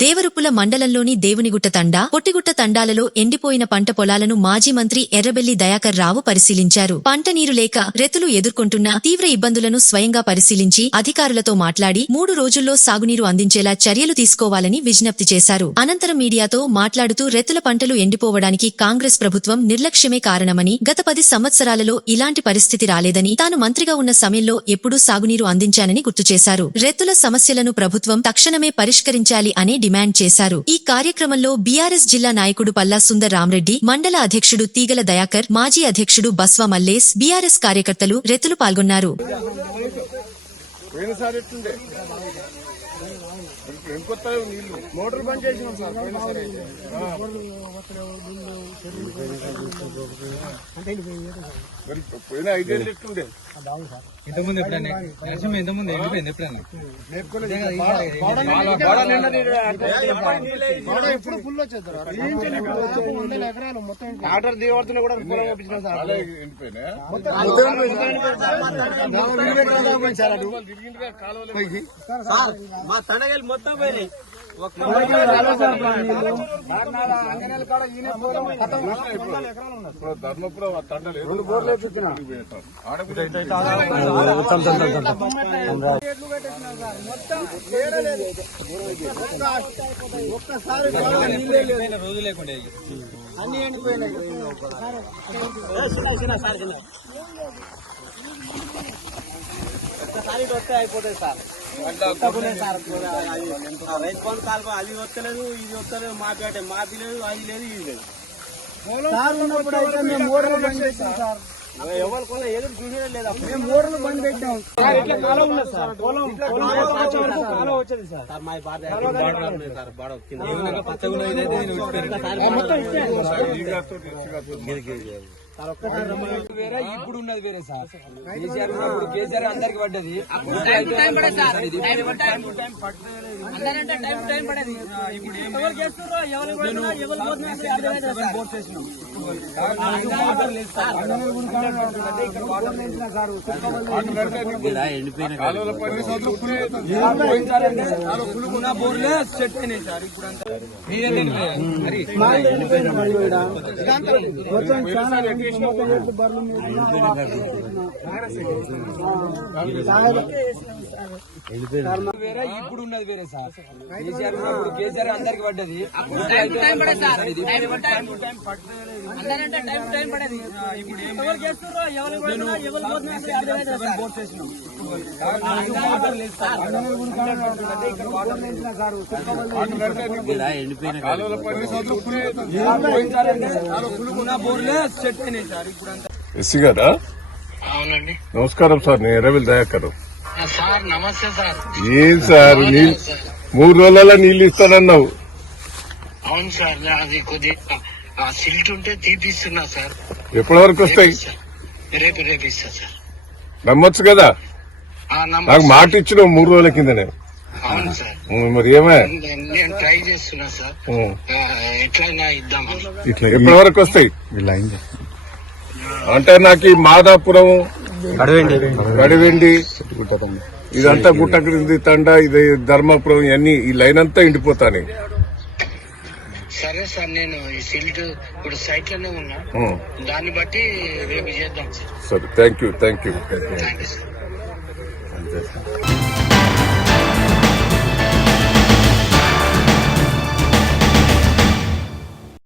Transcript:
దేవరుపుల మండలంలోని దేవునిగుట్ట తండా పొట్టిగుట్ట తండాలలో ఎండిపోయిన పంట పొలాలను మాజీ మంత్రి ఎర్రబెల్లి దయాకర్ రావు పరిశీలించారు. పంట నీరు లేక రెతులు ఎదుర్కొంటున్న తీవ్ర ఇబ్బందులను స్వయంగా పరిశీలించి అధికారులతో మాట్లాడి మూడు రోజుల్లో సాగునీరు అందించేలా చర్యలు తీసుకోవాలని విజ్ఞప్తి చేశారు. అనంతరం మీడియాతో మాట్లాడుతూ రెతుల పంటలు ఎండిపోవడానికి కాంగ్రెస్ ప్రభుత్వం నిర్లక్ష్యమే కారణమని గత పది సంవత్సరాలలో ఇలాంటి పరిస్థితి రాలేదని తాను మంత్రిగా ఉన్న సమయంలో ఎప్పుడూ సాగునీరు అందించానని గుర్తు చేశారు. రెతుల సమస్యలను ప్రభుత్వం తక్షణమే పరిష్కరించాలి అనే డిమాండ్ చేశారు. ఈ కార్యక్రమంలో బీఆర్ఎస్ జిల్లా నాయకుడు పల్లా సుందర్ రామరెడ్డి మండల అధ్యక్షుడు తీగల దయాకర్ మాజీ అధ్యక్షుడు బస్వా మల్లేస్ బీఆర్ఎస్ కార్యకర్తలు రెతులు పాల్గొన్నారు. మోటార్ బంద్ చేసినాం సార్ పోయిన ఐదేళ్ళు ఎట్టుండే ఇంతకుముందు ఎప్పుడన్నా నరసింహ ఇంతకుముందు ఎండిపోయింది ఎప్పుడన్నా ఎప్పుడు ఫుల్ వచ్చేస్తారు ఎకరాలు మొత్తం ఆర్డర్ దిగబడుతున్నా కూడా పొలం పంపించినాం సార్ అలా ఎండిపోయినా తిరిగిందిగా కాలువలు మా తనగలు మొత్తం పోయినాయి ఇప్పుడు ధర్మపురం తండలు రోజు లేకుండా అన్ని ఎండిపోయినాయి. ఒక్కసారి వస్తే అయిపోతుంది సార్. అది రైతు బంధు కాల్ప అది వస్తలేదు ఇది వస్తలేదు మాపేట మాది లేదు అది లేదు ఇది లేదు. సార్ ఉన్నప్పుడు అయితే మేము మోడల్ బంద్ సార్. ఎవరు కొన ఎదురు చూసేదే లేదా మేము మోడల్ పెట్టాం. బాడ విడిచిపెట్టాను. మొత్తం వేరే ఇప్పుడు ఉన్నది వేరే సార్. కేసీఆర్ ఉన్నప్పుడు కేసీఆర్ అందరికి పడ్డది. ఉన్న బోర్లే సెట్ అయినాయి సార్. ఇప్పుడు అంతా మీరే మరి వేరే ఇప్పుడు ఉన్నది వేరే సార్. కేసీఆర్ ఉన్నప్పుడు కేసీఆర్ అందరికి పడ్డది. ఎస్సీ గారా? అవునండి. నమస్కారం సార్ నేను ఎర్రవిల్ దయాకర్. సార్ నమస్తే సార్. ఏం సార్ మూడు రోజులలో నీళ్ళు ఇస్తానన్నావు. అవును సార్ అది కొద్దిగా ఆ సిల్ట్ ఉంటే తీపిస్తున్నా సార్. ఎప్పటి వరకు వస్తాయి? రేపు రేపు ఇస్తా సార్. నమ్మొచ్చు కదా? నాకు మాట ఇచ్చిన మూడు రోజుల కిందనే. అవును సార్. ఉమ్, మరి ఏమే? నేను ట్రై చేస్తున్నా సార్. ఎట్లయినా ఇద్దామని ఎప్పటి వరకు వస్తాయి? అంటే నాకు ఈ మాదాపురం గడివెండి ఇదంతా గుట్ట క్రింది తండ ఇది ధర్మాపురం ఇవన్నీ ఈ లైన్ అంతా ఎండిపోతాను. సరే సార్ నేను ఈ సిల్ట్ ఇప్పుడు సైట్లోనే ఉన్నా దాన్ని బట్టి రేపు చేద్దాం sir. Thank you thank you. Thank you sir.